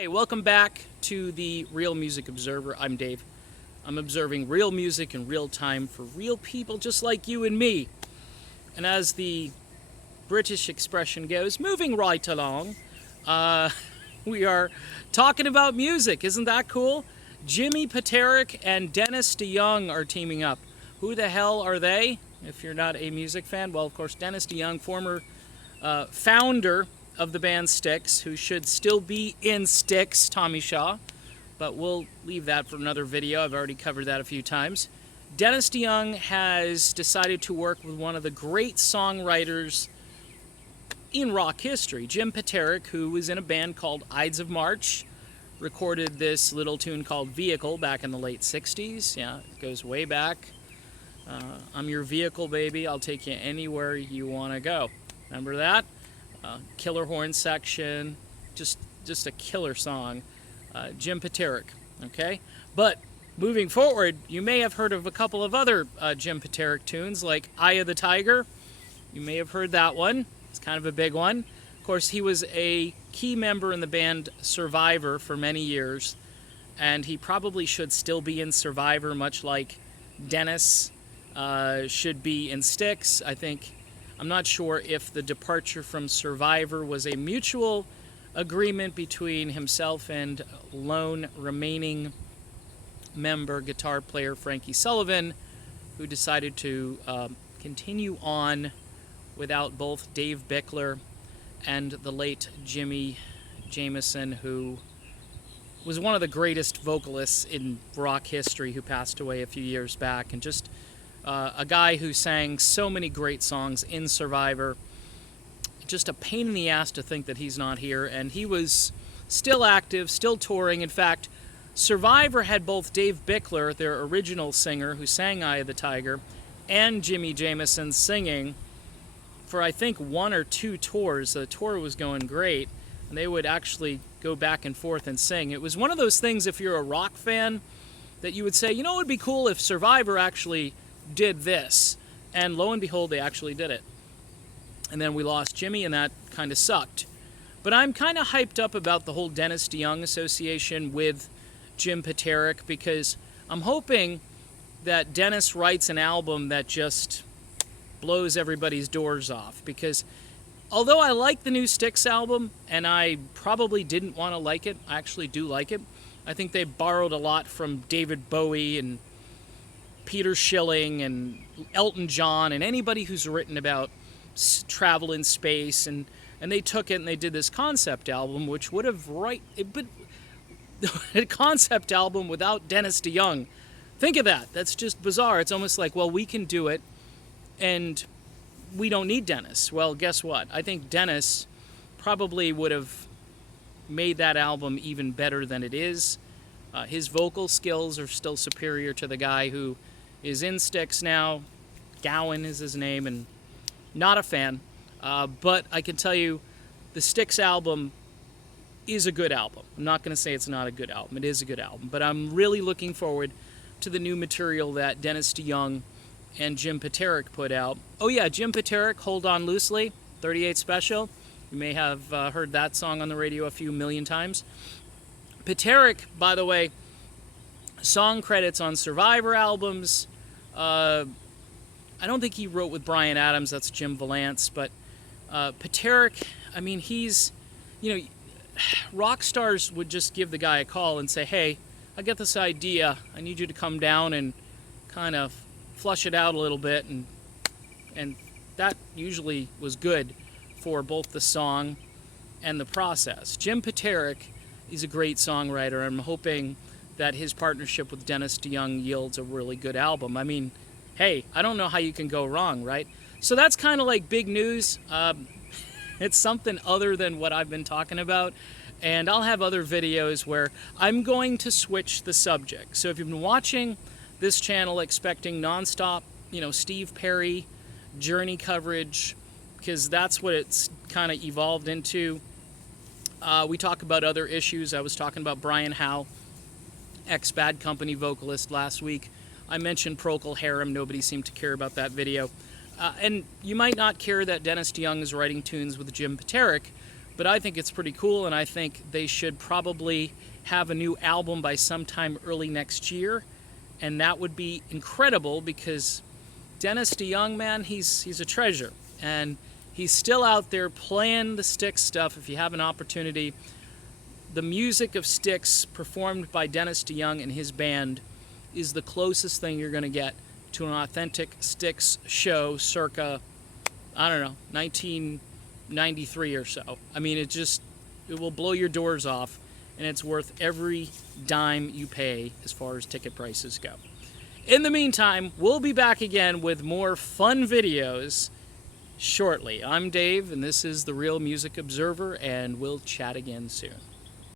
Hey, welcome back to the Real Music Observer. I'm Dave. I'm observing real music in real time for real people just like you and me. And as the British expression goes, moving right along, we are talking about music. Isn't that cool? Jimmy Peterik and Dennis DeYoung are teaming up. Who the hell are they? If you're not a music fan, well, of course, Dennis DeYoung, former founder of the band Styx, who should still be in Styx, Tommy Shaw, but we'll leave that for another video. I've already covered that a few times. Dennis DeYoung has decided to work with one of the great songwriters in rock history, Jim Peterik, who was in a band called Ides of March, recorded this little tune called Vehicle back in the late 60s. Yeah, it goes way back. I'm your vehicle, baby. I'll take you anywhere you want to go. Remember that? Killer horn section, just a killer song. Jim Peterik, okay? But moving forward, you may have heard of a couple of other Jim Peterik tunes, like Eye of the Tiger. You may have heard that one. It's kind of a big one. Of course, he was a key member in the band Survivor for many years, and he probably should still be in Survivor, much like Dennis should be in Styx. I'm not sure if the departure from Survivor was a mutual agreement between himself and lone remaining member, guitar player Frankie Sullivan, who decided to continue on without both Dave Bickler and the late Jimmy Jamison, who was one of the greatest vocalists in rock history, who passed away a few years back, and just a guy who sang so many great songs in Survivor. Just a pain in the ass to think that he's not here. And he was still active, still touring. In fact, Survivor had both Dave Bickler, their original singer who sang Eye of the Tiger, and Jimmy Jamison singing for, I think, 1 or 2 tours. The tour was going great, and they would actually go back and forth and sing. It was one of those things, if you're a rock fan, that you would say, you know, it would be cool if Survivor actually did this. And lo and behold, they actually did it. And then we lost Jimmy, and that kind of sucked. But I'm kind of hyped up about the whole Dennis DeYoung association with Jim Peterik, because I'm hoping that Dennis writes an album that just blows everybody's doors off. Because although I like the new Styx album, and I probably didn't want to like it, I actually do like it. I think they borrowed a lot from David Bowie and Peter Schilling and Elton John and anybody who's written about travel in space, and they took it and they did this concept album, which would have but a concept album without Dennis DeYoung. Think of that. That's just bizarre. It's almost like, well, we can do it and we don't need Dennis. Well, guess what? I think Dennis probably would have made that album even better than it is. His vocal skills are still superior to the guy who is in Styx now. Gowan is his name, and not a fan. But I can tell you, the Styx album is a good album. I'm not going to say it's not a good album. It is a good album. But I'm really looking forward to the new material that Dennis DeYoung and Jim Peterik put out. Oh yeah, Jim Peterik, Hold On Loosely, 38 Special. You may have heard that song on the radio a few million times. Peterik, by the way, song credits on Survivor albums. I don't think he wrote with Bryan Adams, that's Jim Valance, but Peterik, I mean, he's, you know, rock stars would just give the guy a call and say, hey, I get this idea, I need you to come down and kind of flush it out a little bit, and that usually was good for both the song and the process. Jim Peterik is a great songwriter. I'm hoping that his partnership with Dennis DeYoung yields a really good album. I mean, hey, I don't know how you can go wrong, right? So that's kind of like big news. It's something other than what I've been talking about, and I'll have other videos where I'm going to switch the subject. So if you've been watching this channel expecting nonstop, you know, Steve Perry, Journey coverage, because that's what it's kind of evolved into. We talk about other issues. I was talking about Brian Howe, ex-Bad Company vocalist, last week. I mentioned Procol Harum. Nobody seemed to care about that video. And you might not care that Dennis DeYoung is writing tunes with Jim Peterik, But I think it's pretty cool, and I think they should probably have a new album by sometime early next year, and that would be incredible because Dennis DeYoung, man, he's a treasure, and he's still out there playing the Styx stuff. If you have an opportunity, the music of Styx performed by Dennis DeYoung and his band is the closest thing you're going to get to an authentic Styx show circa, I don't know, 1993 or so. I mean, it will blow your doors off, and it's worth every dime you pay as far as ticket prices go. In the meantime, we'll be back again with more fun videos shortly. I'm Dave, and this is the Real Music Observer, and we'll chat again soon.